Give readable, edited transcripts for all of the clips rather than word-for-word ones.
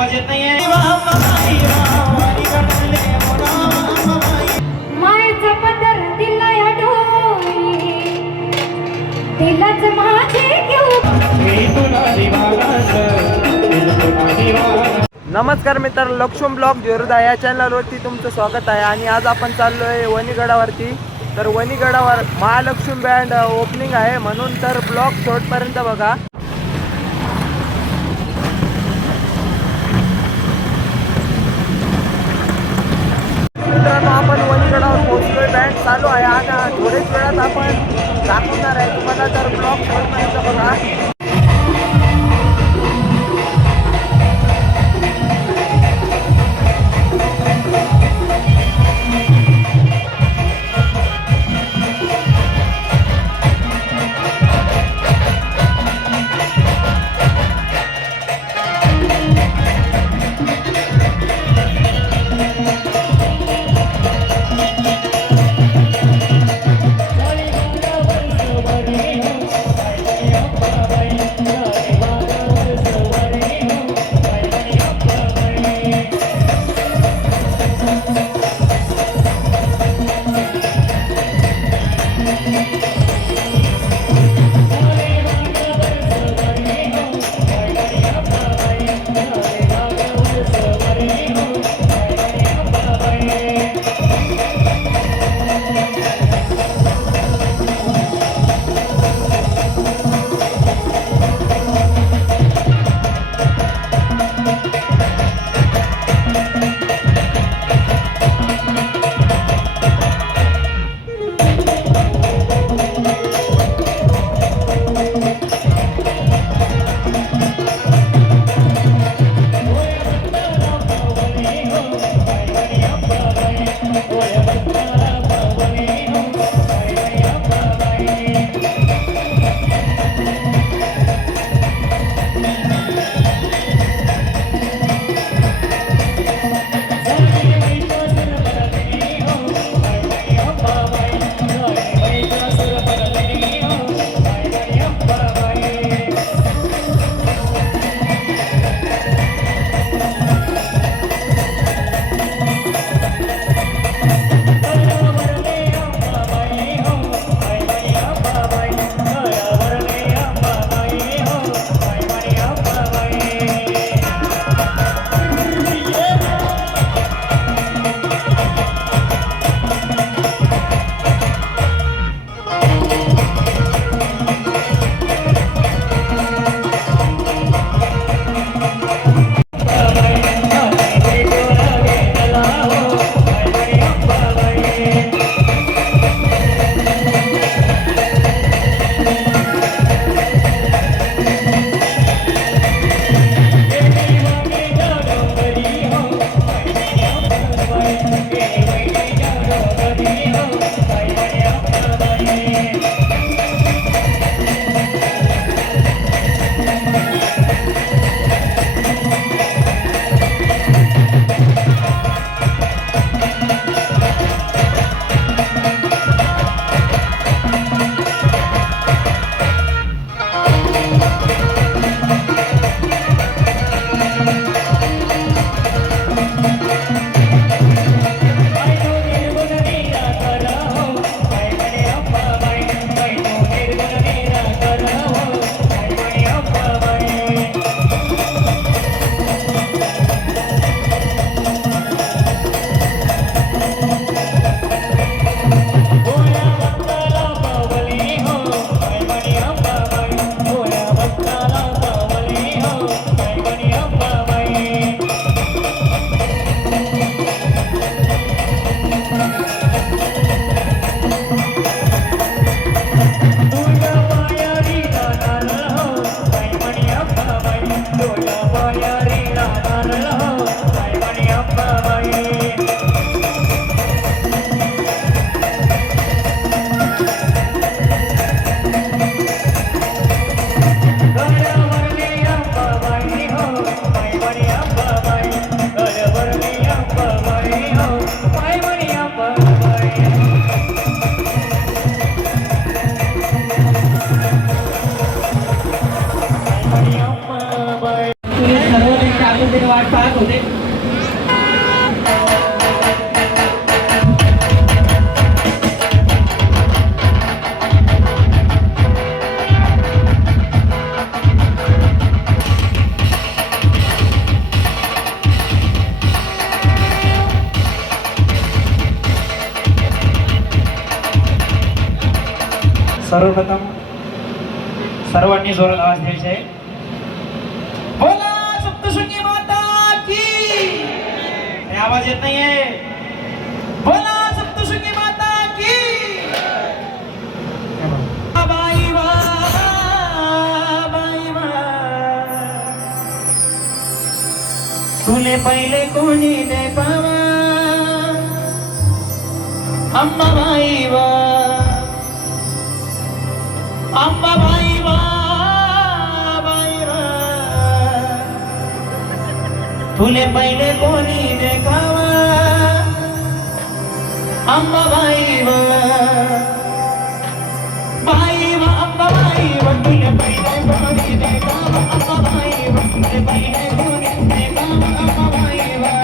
आवाज येत नाहीये. मायेचा पदर दिला या डोळी तिलाच माझे घेऊ. नमस्कार मित्र, लक्ष्मण ब्लॉग जोरदा या चॅनलवरती तुमचं स्वागत आहे. आणि आज आपण चाललो आहे वणीगडावरती. तर वणीगडावर महालक्ष्मी बँड ओपनिंग आहे, म्हणून तर ब्लॉग शेवटपर्यंत बघा. मित्रांनो, आपण वणीगडावर पोहोचलोय. बँड चालू आहे. आता थोड्याच वेळात आपण दाखवणार आहे तुम्हाला, तर ब्लॉग शेवटपर्यंत बघा. वाट पाहत होते. सर्वप्रथम सर्वांनी जोरात आवाज द्यायचा आहे. बोला सप्तशृंगी माता की. हे आवाज येत नाहीये. बोला सप्तशृंगी माता की. बाई वा, बाई वा. तुले पहिले कोणी देखावा अंबाबाई वा, अंबाबाई वा, बाई वा. तुले पहिले कोणी देखावा अंबाबाई वा, बाई वा, अंबाबाई वा. तुले पहिले कोणी देखावा अंबाबाई वा, तुले पहिले कोणी देखावा अंबाबाई वा.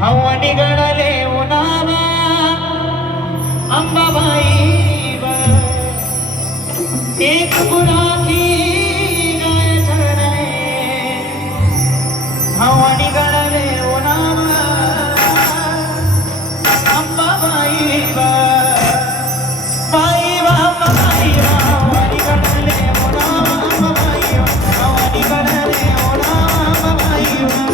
हवानी गडले उन्हावा अंबाबाई वा. एक गुराखी गाय चरणे हवानी गडले उन्हावा अंबाबाई वा, बाई वा, अंबाबाई वा. हवानी गडले उन्हावा अंबाबाई वा, हवानी गडले उन्हावा अंबाबाई वा.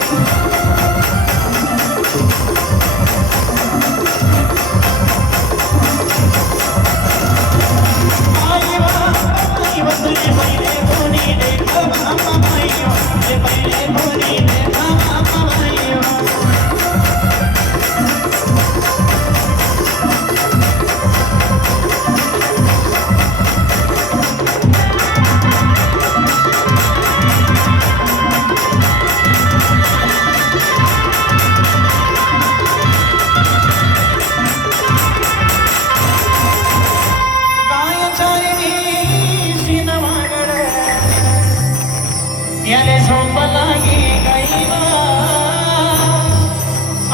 याले सोपलागी गईवा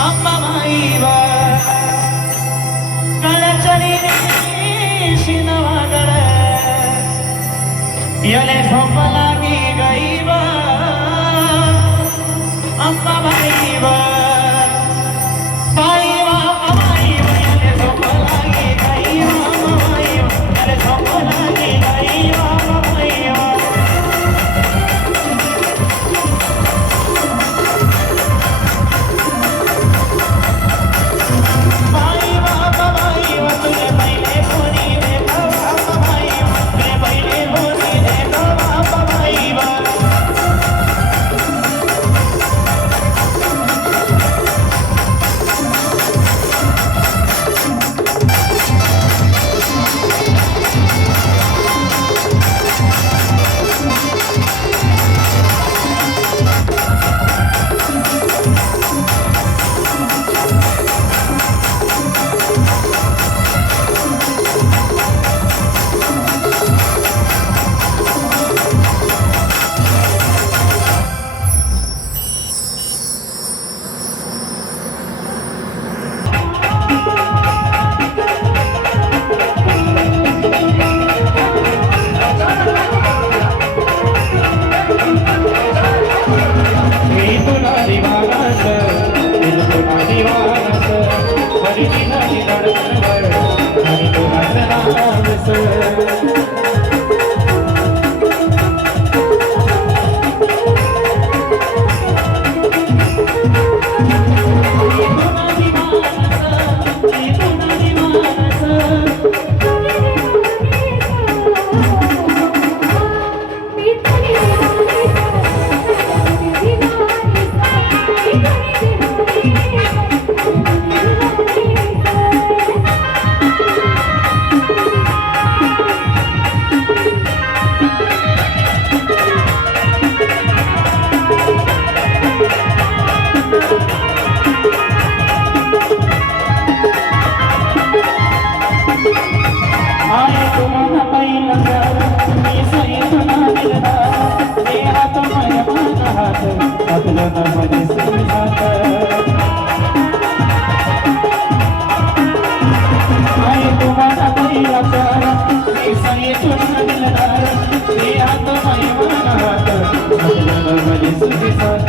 अंबाबाई वा. कळचणी शिनवागड याले सोपलागी गईवा अंबाबाई वा, बाई वा, अंबाबाई वा. याले सोपलागी गईवा अंबाबाई वा, याले सोपलागी गईवा अंबाबाई वा. आपलं नावाने सुजात आहे तुम्हाला पहिला प्यार मी साई तुझा दिलदार ते आता माई मनात आपलं नावाने सुजात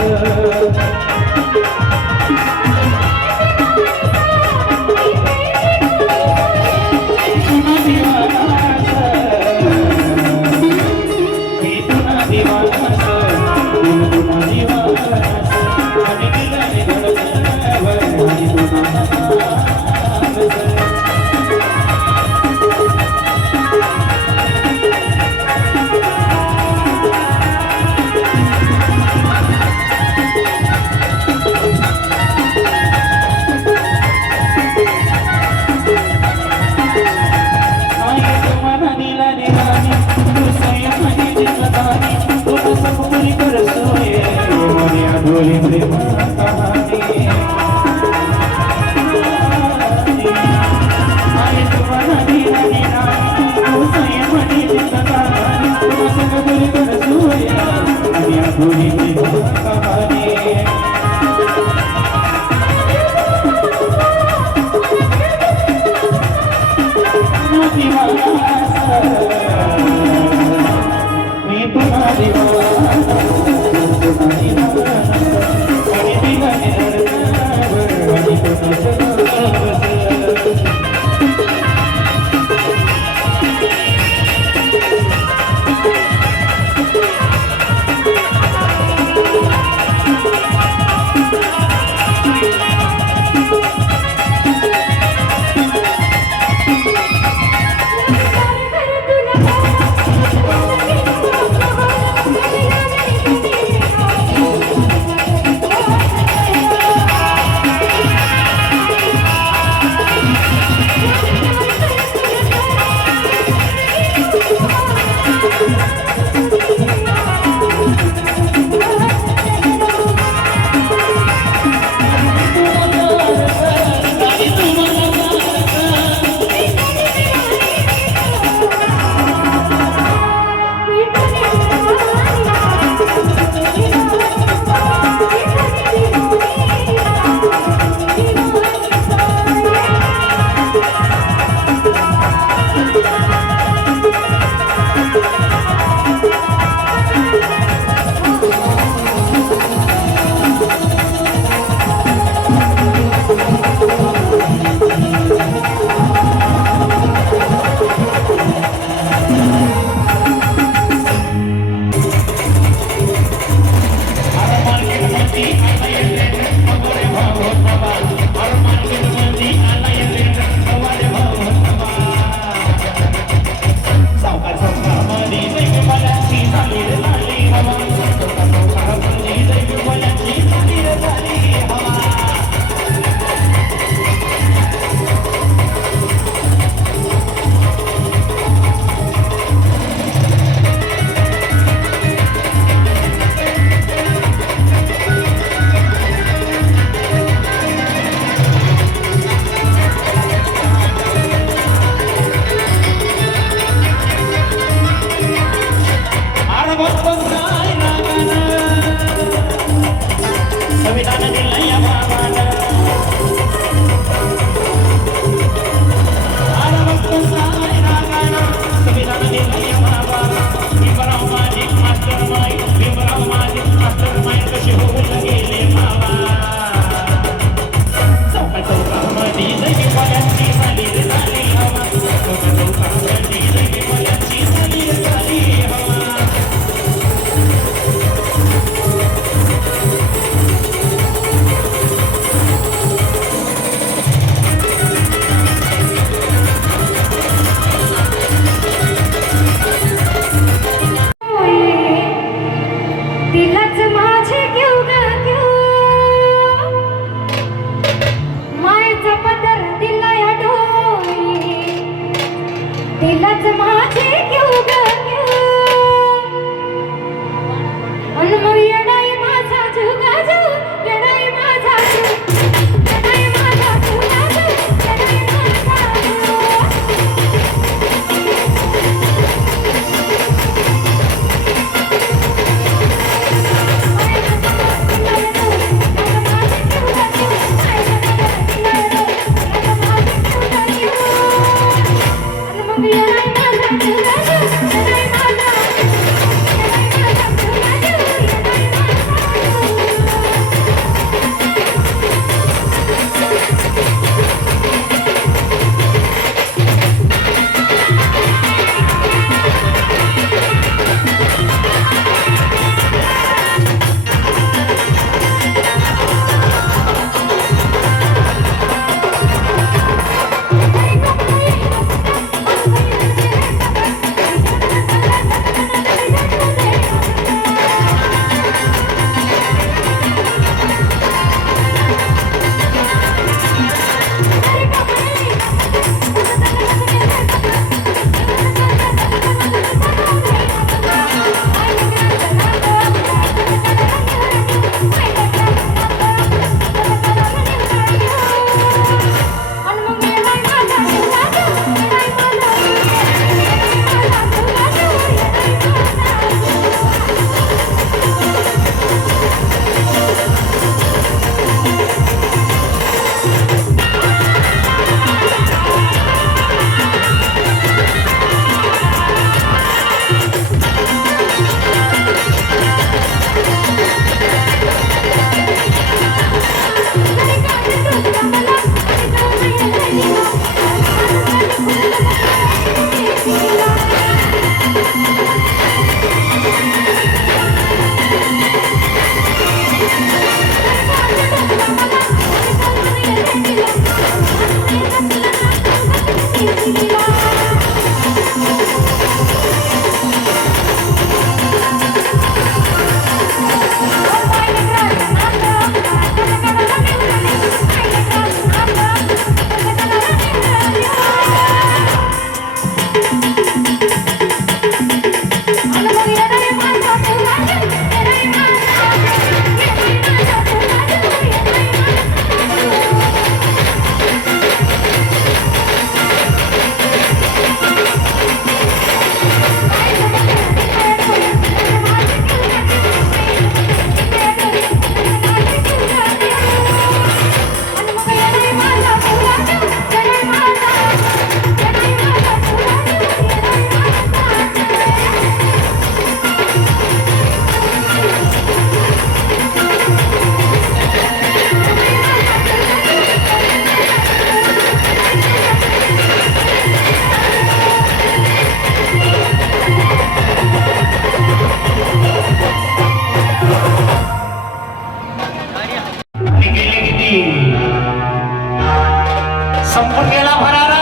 संपून गेला भरारा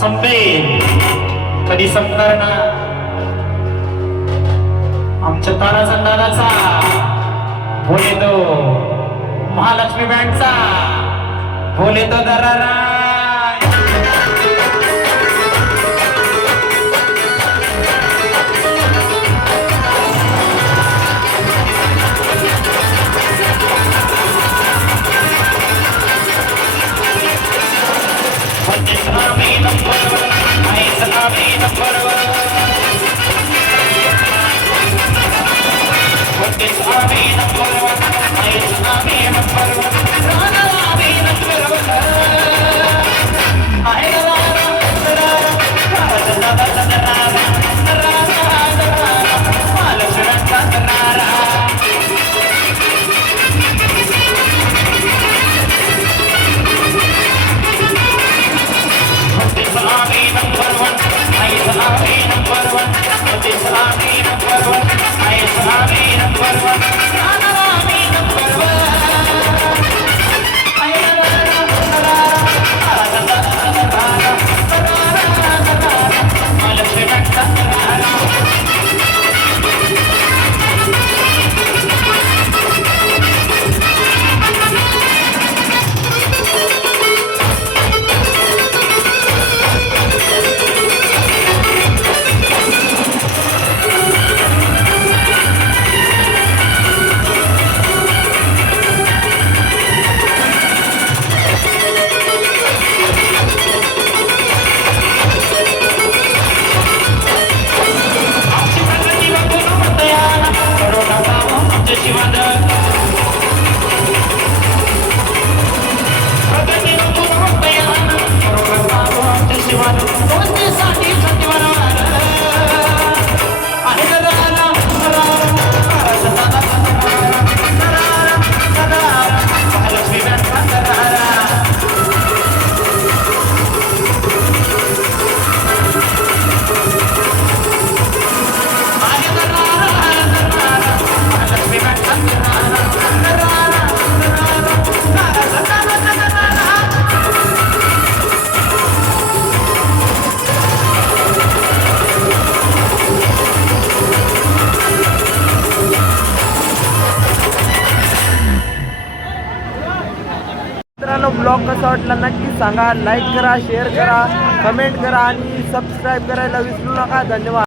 संपेल कधी संपणार ना आमच्या तारा संदानाचा बोले तो महालक्ष्मी बँडचा बोले तो दरारा ब्लॉग कसा वाटला नक्की सांगा. लाईक करा, शेअर करा, कमेंट करा आणि सबस्क्राईब करायला विसरू नका. धन्यवाद.